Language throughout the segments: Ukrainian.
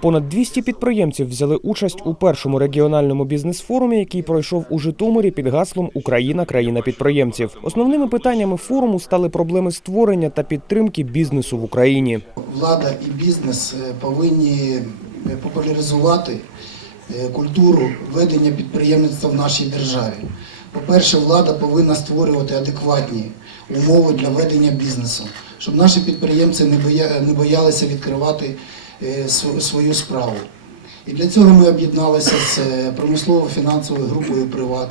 Понад 200 підприємців взяли участь у першому регіональному бізнес-форумі, який пройшов у Житомирі під гаслом Україна країна підприємців. Основними питаннями форуму стали проблеми створення та підтримки бізнесу в Україні. Влада і бізнес е, повинні е, популяризувати е, культуру ведення підприємництва в нашій державі. По-перше, влада повинна створювати адекватні умови для ведення бізнесу, щоб наші підприємці не боя- не боялися відкривати свою справу. І для цього ми об'єдналися з е, промислово-фінансовою групою Приват.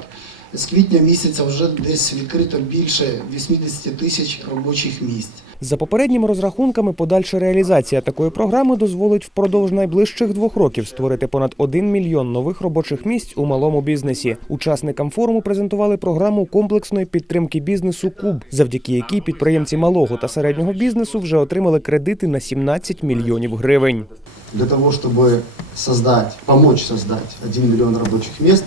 З квітня місяця вже десь відкрито більше 80 тисяч робочих місць. За попередніми розрахунками, подальша реалізація такої програми дозволить впродовж найближчих двох років створити понад 1 мільйон нових робочих місць у малому бізнесі. Учасникам форуму презентували програму комплексної підтримки бізнесу Куб, завдяки якій підприємці малого та середнього бізнесу вже отримали кредити на 17 мільйонів гривень. Для того, чтобы создать, помочь создать 1 миллион рабочих мест,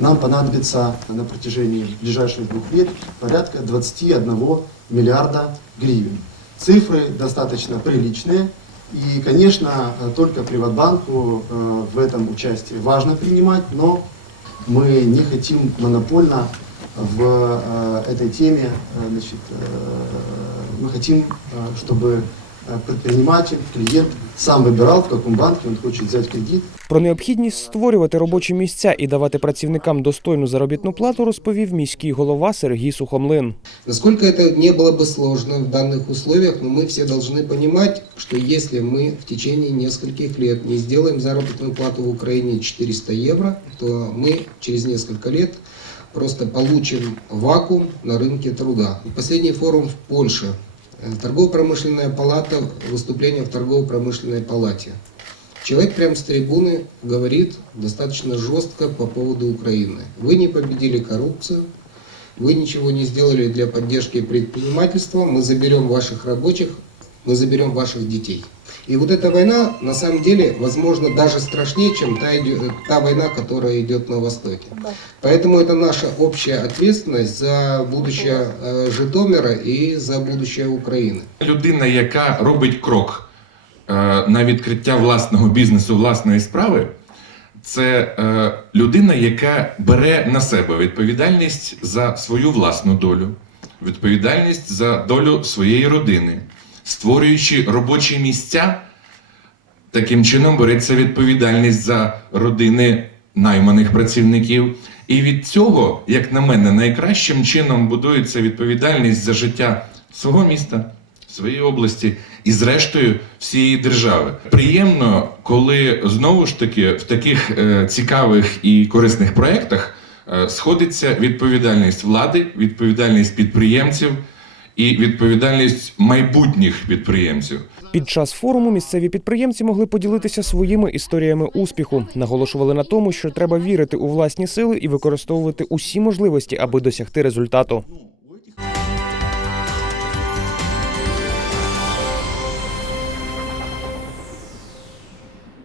нам понадобится на протяжении ближайших двух лет порядка 21 миллиарда гривен. Цифры достаточно приличные. И, конечно, только Приватбанку э, в этом участие важно принимать, но мы не хотим монопольно в э, этой теме, э, значит, мы хотим, чтобы предприниматель, клиент сам выбирал, в каком банке он хочет взять кредит, Про необхідність створювати робочі місця і давати працівникам достойну заробітну плату розповів міський голова Сергій Сухомлин. Насколько это не было бы сложно в данных условиях, но мы все должны понимать, что если мы в течение нескольких лет не сделаем заработную плату в Украине 400 евро, то мы через несколько лет просто получим вакуум на рынке труда. Последний форум в Польше. Э, Торгово-промышленная палата, выступление в торгово-промышленной палате. Человек прямо с трибуны говорит достаточно жестко по поводу Украины. Вы не победили коррупцию, вы ничего не сделали для поддержки предпринимательства, мы заберем ваших рабочих, мы заберем ваших детей. И вот эта война, на самом деле, возможно, даже страшнее, чем та, идё- та война, которая идет на Востоке. Поэтому это наша общая ответственность за будущее э, Житомира и за будущее Украины. Людина, яка робить крок е, на відкриття власного бізнесу, власної справи, це е, людина, яка бере на себе відповідальність за свою власну долю, відповідальність за долю своєї родини, створюючи робочі місця. Таким чином береться відповідальність за родини найманих працівників. І від цього, як на мене, найкращим чином будується відповідальність за життя свого міста, своєї області і, зрештою, всієї держави. Приємно, коли знову ж таки в таких е, цікавих і корисних проєктах е, сходиться відповідальність влади, відповідальність підприємців і відповідальність майбутніх підприємців. Під час форуму місцеві підприємці могли поділитися своїми історіями успіху. Наголошували на тому, що треба вірити у власні сили і використовувати усі можливості, аби досягти результату.